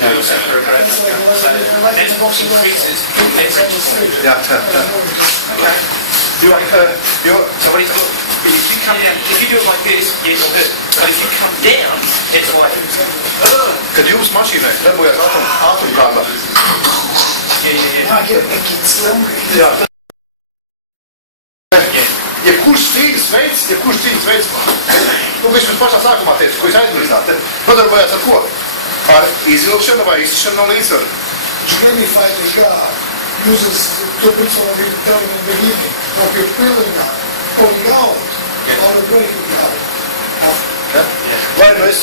We also put a grade. So that increases the leverage. Yeah. Okay. So what is it? If you come down, if you do it like this, yeah, it'll hurt. But if you come down, it's like. kad jūs mašīnai darbojas ātrumkādā. Jā. Jebkurš strīdas veids, viņš mums pašā sākumā teica, ko jūs aizmirstāt, nodarbojās ar ko? Ar izvilkšanu vai izšanu no līdzsvaru. Gamify the car uses the principle we done in the beginning of your pulling out or the breaking out. Vai nu es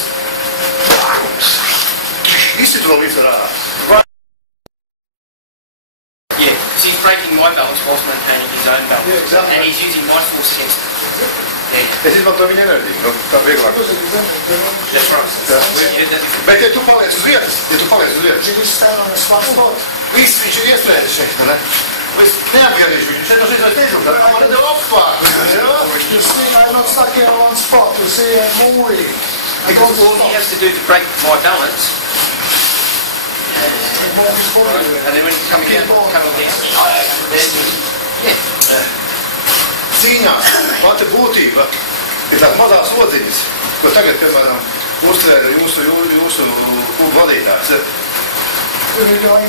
izsitu no līdzsvarā? Yeah, because he's breaking my balance whilst maintaining his own balance. Yeah, exactly. And he's using my force sensor. Yeah. Es izmantoju viņa enerģiju, tā vieglāk. That's right. Bet ja tu paliec uz vietas, viss viņš ir iestrēdis šeit, ne? Es neapgarīšu viņu, šeit vairs neizlūk, tā man ir apkārt. You see, I'm not stuck here on one spot, you see, I'm moving. Because all he has to do to break my balance, and then when you come again, yeah. Cīņās pati būtība ir tāda mazās lodziņas, ko tagad, piemēram, uztvēra jūsu klubu vadītājs. He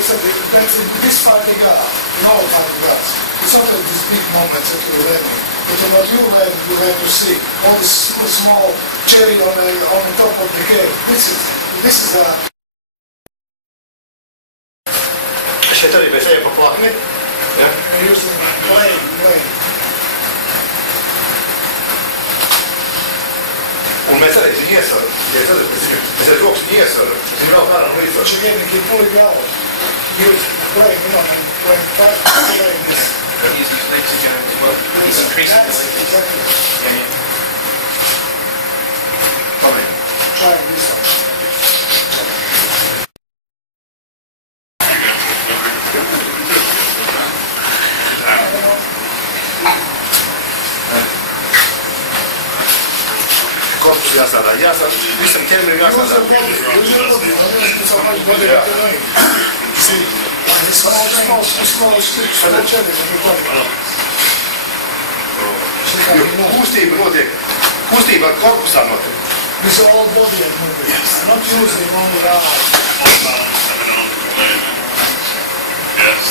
said that's this part of the gas, in all part of the gas. It's not like these big moments that you're learning. But in what you learn, you have to see all this small cherry on the top of the cake. This is a... Šeit arī mēs ejam pa plakni. Ja? And using lane. Un mēs arī viņu iesvaram. Mēs arī rokas viņu iesvaram. Viņu vēl varam līdzsvaru. But again, you keep pulling out. Use lane, and going fast to the lane. He's using his legs again as well. He's increasing the legs. Exactly. Yeah. Come in. Try this one. Korpus jāsādā, visam ķermenim jāsādā. See, small sticks, small cherries, Jo kustība notiek, kustība ar korpusā notiek. This is all body movement, not using only the arm. Yes.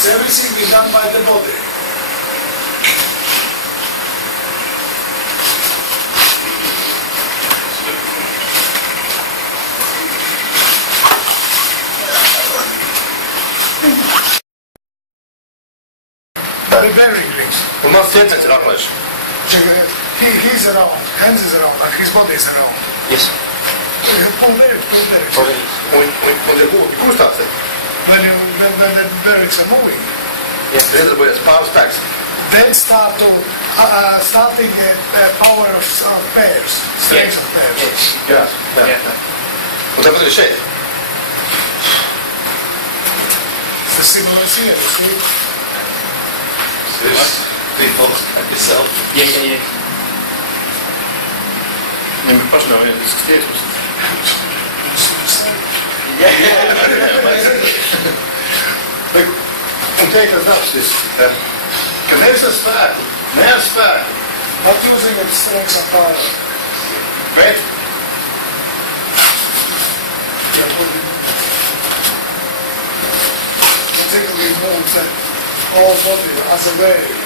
It's everything is done by the body. The bearing rings. Un mans ķermenis ir aklēš. He's around, hands is around, and his body is around. Yes. Pull bearings. Un ja būtu kustāts, When the bearings are moving, iedarbojas pārspēks. then starting power of pairs, strength of pairs. Jā. Un tāpat ir šeit. It's the similar here, see? Yourself. Yeah. Viņam paši nav vienīsks tiesmas. Un teikt tas darbs, ka nevis ar spēku, ne ar spēku, Not using the strength of power. bet Particularly moves that whole body as a wave.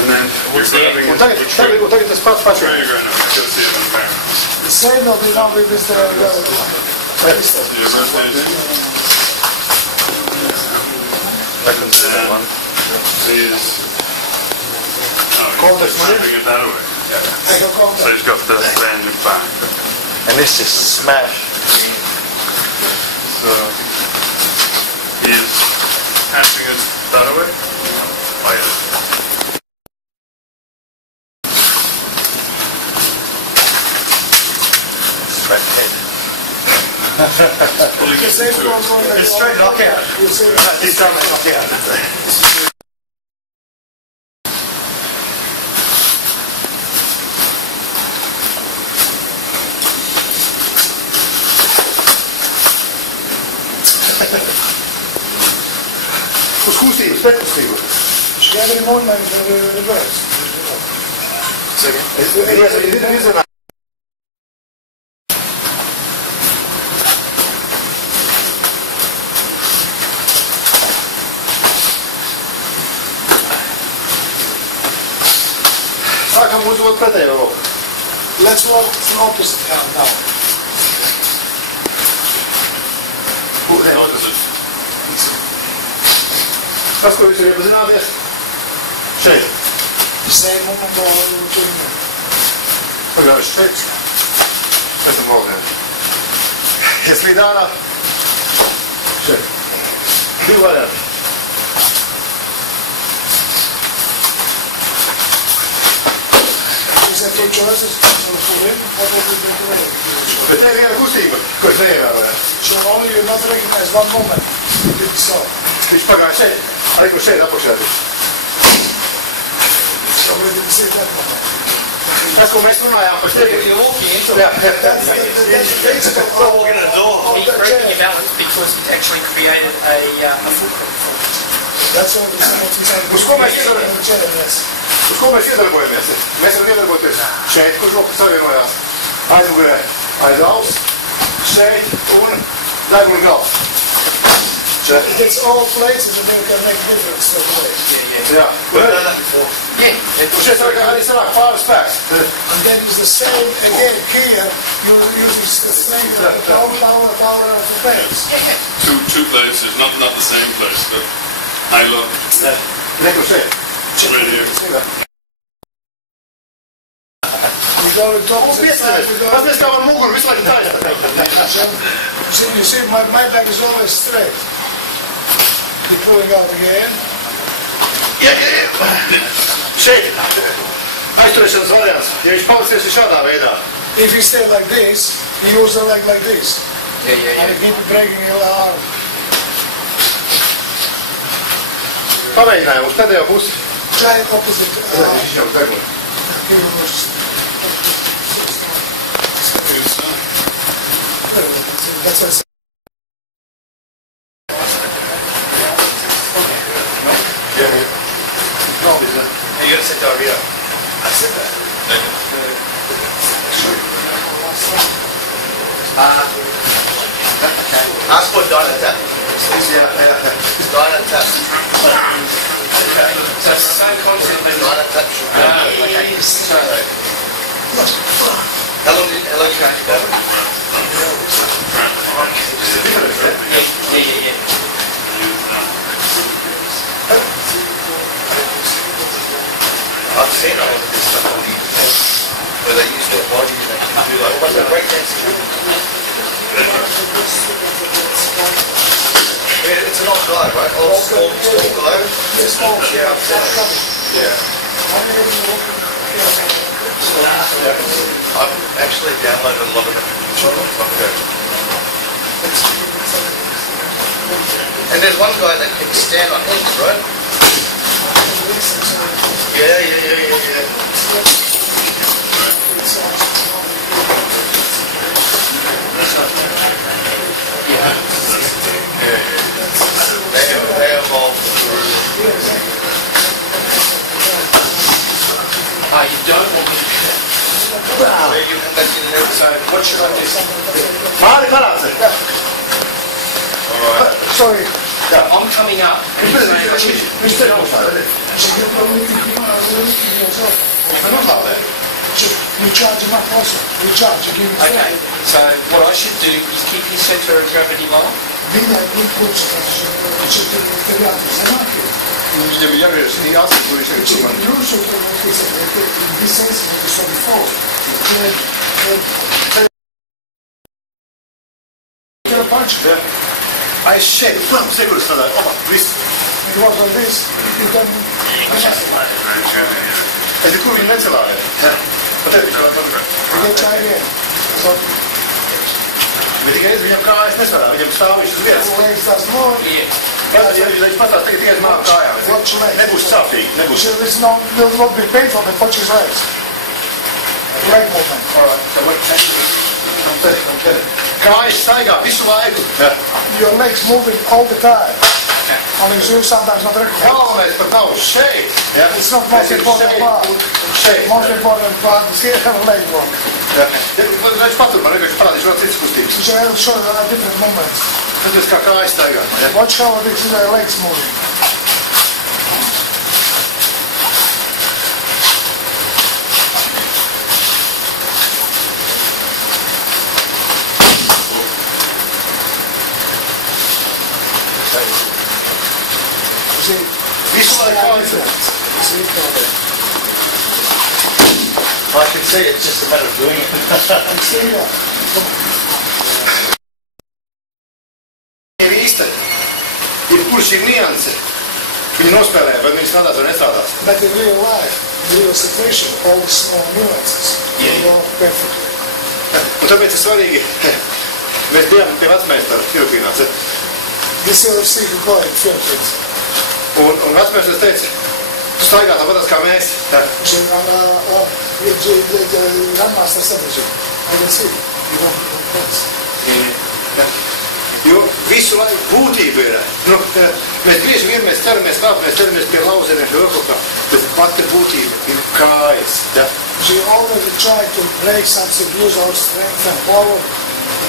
And then what's the un tagad tas pats Where are you going now? Go see it on the back. The same will be now with Mr. You rotate it. I consider one. He's Context snapping it that way. I go So contact. he's got the bending back. And this is smash. So he's catching it that way. Oh, yeah. Straight head. Pulling The it same into goes on like It's straight knockout. You see, This time it's knockout. Scusi, aspetta, scusi. she had any more than the reverse. It is an Sakam uzvod predaju ovo. Let's walk from opposite hand now. Ne, Kas ko jūs ir iepazināties? Šeit. Same moment all in between them. Pagājuši šeit. Esam valdien. Es līdz ārā. Šeit. Divi varianti. Is there two choices? So for him, what would be the way? Bet te ir viena kustība, ko es neievērojāt. So only you not recognize one moment. You did so. Viņš pagāja šeit. Arī kur šeit apakšā. So we didn't see that moment. Tas, ko mēs runājām par tevi. You're walking into Jā, it. That's the basic of Walking in the door. He's breaking your balance because he's actually created a fulcrum for it. That's what he's saying. Uz ko mēs iedarbojamies? Yes. Uz ko mēs iedarbojamies? Mēs varam iedarboties šeit, kur rokas savienojās. Aizmugurē aiz auss, šeit un deguna gals. It's all places and you can make difference that way. Jā. We've done that before. Yeah. Un šeit arī sanāk pāris spēks. And then it's the same again here. You use the same power of the base. two places, not the same place, but high low. Nekur šeit. Right here. We go to top Mums piestāvies. Tas mēs kā var muguru visu laiku taisā. You see, my back is always straight. You're pulling out again. Ja, šeit. Aizturēšanas variants. Ja viņš paliksies šādā veidā. If you stay like this, you use the leg like this. Yeah, yeah, And you keep breaking your arm. Pamēģinājām uz pēdējo pusi. Try it opposite. Viņš jau deguna. That's what I said. You gotta set diarrhea. I said that. Ask for Dynatap. Dynatap. Okay. So it's the same concept as Dynatap. Okay. So, how long did you have to go? Yeah. I've seen all of this stuff on the internet where they use their bodies and they can do like almost like breakdancing. Yeah, it's an old guy, right? Old school guy. This whole Yeah. Yeah. I've actually downloaded a lot of it from YouTube. Okay. And there's one guy that can stand on ends, right? Yeah. They evolved through. You don't want to do that. Where you have that in there. So what should I do? Māri parāzi. Alright. Sorry. I'm coming up. Viņš te nav šādi. You charge him up also. You charge, you give him Okay, so what I should do is keep his centre of gravity low. Vina je puč, znači, će ti prijatelj za nakon. Viņam ir jāgriežas tī asins, kur viņš tagad man. Usually, like I said, in this sense, like I said before, get a punch. Aiz šeit, plām, sekuras strādāja. Opa, viss. And you walk like this, you can... Es nekur viņu necelāju. Pat tev viņš vēl man. You get try again. So, Bet tikai es viņam kājas nesvarā, viņam stāvīšu uz vietas. legs does more. Ja viņš pastāst tikai uz māku kājām. Watch your legs. Nebūs sāpīgi, nebūs. So it's not, will not be painful, but watch his legs. Leg movement. Kājas staigā visu laiku. Your legs moving all the time. Only you sometimes not recognize. Galvenais pat nav šeit. It's not most important part. Šeit. Most important part is here and leg work. Viņš patur man, vienkārši parādīšu vēl citas kustības. So I will show you different movements. Tas kā kājas staigā. Watch how these legs moving. See, Visu laiku kājas. see, I can see it's just a matter of doing it. see, yeah. Ir īsta. Ir kur šī nianse. Viņi nospēlē, vai viņi strādās vai nestrādās. But in real life, in real situation, all the small nuances go perfectly. Un tāpēc ir svarīgi. Mēs bijām pie vecmeistara Filipīnās. This is the secret call in Philippines. Un vecmeistars teica, tu staigā tāpatās kā mēs. Grandmaster said, I can see, you don't dance. Jo visu laiku būtība ir. Mēs bieži vien ķeramies pie lauzeniem, pie orkokā, bet pati būtība ir kājas. We already try to break something, use our strength and power.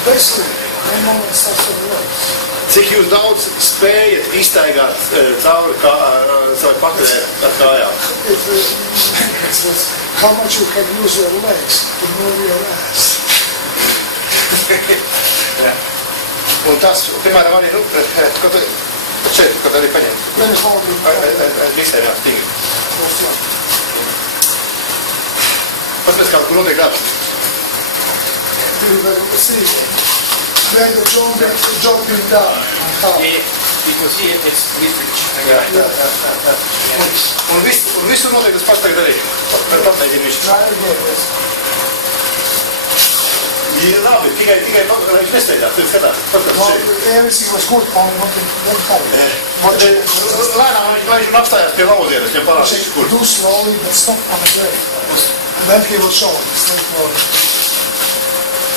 Basically, one moment starts to work. Cik jūs daudz spējat iztaigāt cauri savu paturē ar kājām? How much you can use your legs to move your ass. Un tas, piemēram, arī, šeit, kad arī paņem. Then it's hold you. Visiem jā, stingri. Pasmēs, kā kur notiek darbs. See, where the jumping down on top. You can see it, it's leverage. Un visur notiek tas pats tagad arī. Pamēģini viņš. Try again, yes. Ja, labi, tikai viņš nesteidās, tad skatās. No, everything was good, only one hurry. Lēnām viņš apstājās pie lauzienes, viņam parādīšu kur. Do slowly, but stop on the break. And then he will show it. Stay slowly.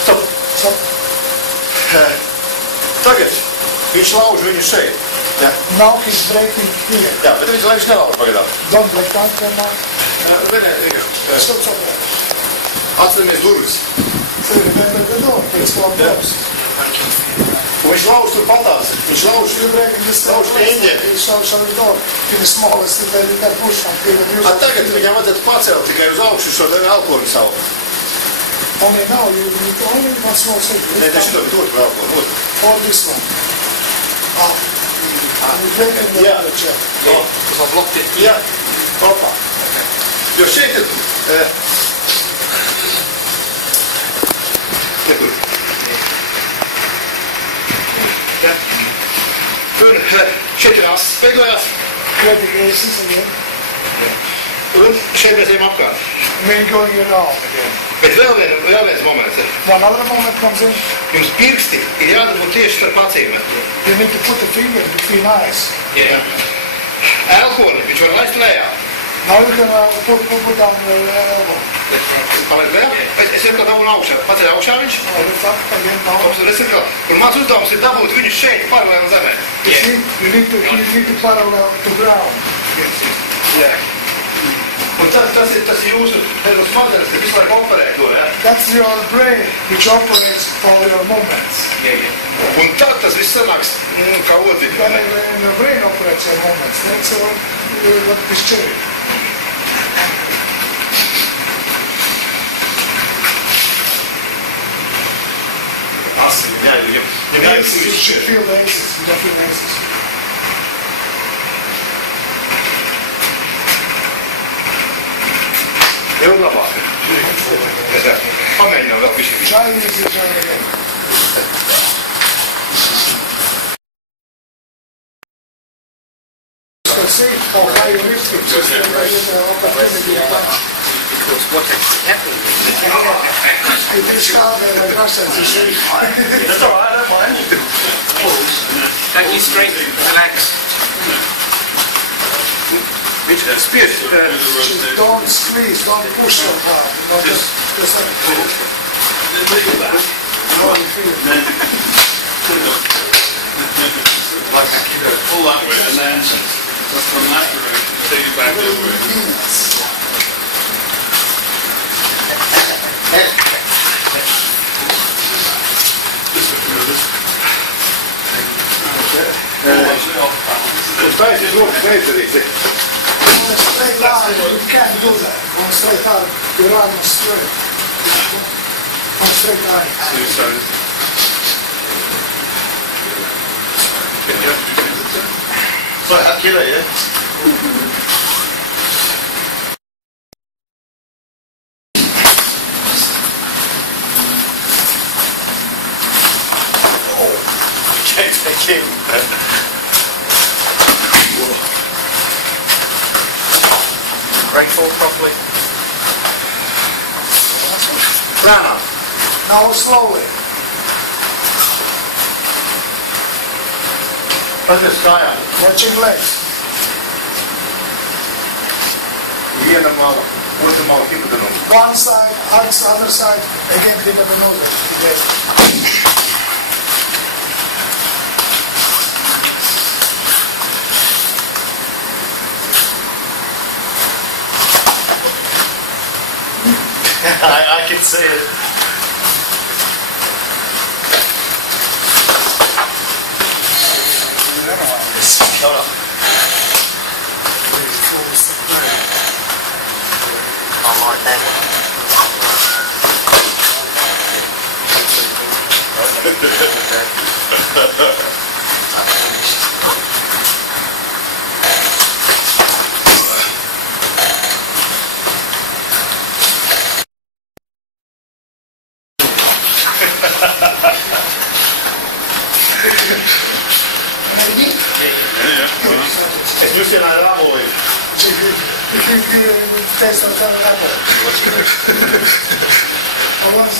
Stop. Stop. Tagad viņš lauž viņu šeit. Ja. Now he's breaking here. Jā, bet viņš nelauž pagaidām. Don't break down for now. Stop. Atceramies durvis. So remember the door, takes long drops. Un viņš lauž tur patās. Viņš lauž You break this lauž eņģeri. He shows the door. In the smallest, then you can push and feel the music. Tagad viņam vajadzētu pacelt tikai uz augšu šo elponi savu. Only now, you need only one small thing. Nē, te šito bet otru elponi. Or this one. You break in the other chair. Because I blocked it. Jā, kopā. Jo šeit ir... Nekur. Un šeit ir asis beigojās. Creating races again. Un šeit mēs ejam apkārt. Then going around again. Bet vēl viens moments. One other moment comes in. Jums pirksti ir jādabūt tieši starp acīm. You need to put the finger between eyes. Jā. Elkoni, viņš var laist lejā. Now you can put down the elbow. Palaist lejā? Es jau kā dabūnu augšā. Paceļ augšā viņš. Lift up again down. Un mans uzdevums ir dabūt viņu šeit paralēli zemē. You see, you need to parallel to ground. Jā. Un tas ir jūsu smadzenes, kas visu laiku operē to, jā? That's your brain which operates all your movements. Un tad tas viss sanāks kā odi. When the brain operates your movements, that's what is changing. Asini, jā, viņam You should feel the aces. You don't feel the aces. Eu trabalho. Também não, eu fiz. Chinese is again. So see how high you lift it, just the opportunity of that. Because what actually happened It is hard like Russians, you see. That's all right, I don't mind. Don't you straight, relax. Спирт. Don't squeeze, don't push so hard. You know, just like pull. You know, you feel it. Like a kiddo. Pull that way and then from that direction take it back this way. Stai si può mettere. On a straight line, you can't do that. On a straight line, you run straight. On a straight line. But Akira, yeah? Can't take him. Brake forward properly. Rana. Now slowly. Pazi skaja. Watching legs. Jedna malo. Možete malo hipati nogu. One side, other side, again dip at the nose. Again. I can see it. Shut up. I like that. Maybe. Nju se na ramoj. If you test on the level. I was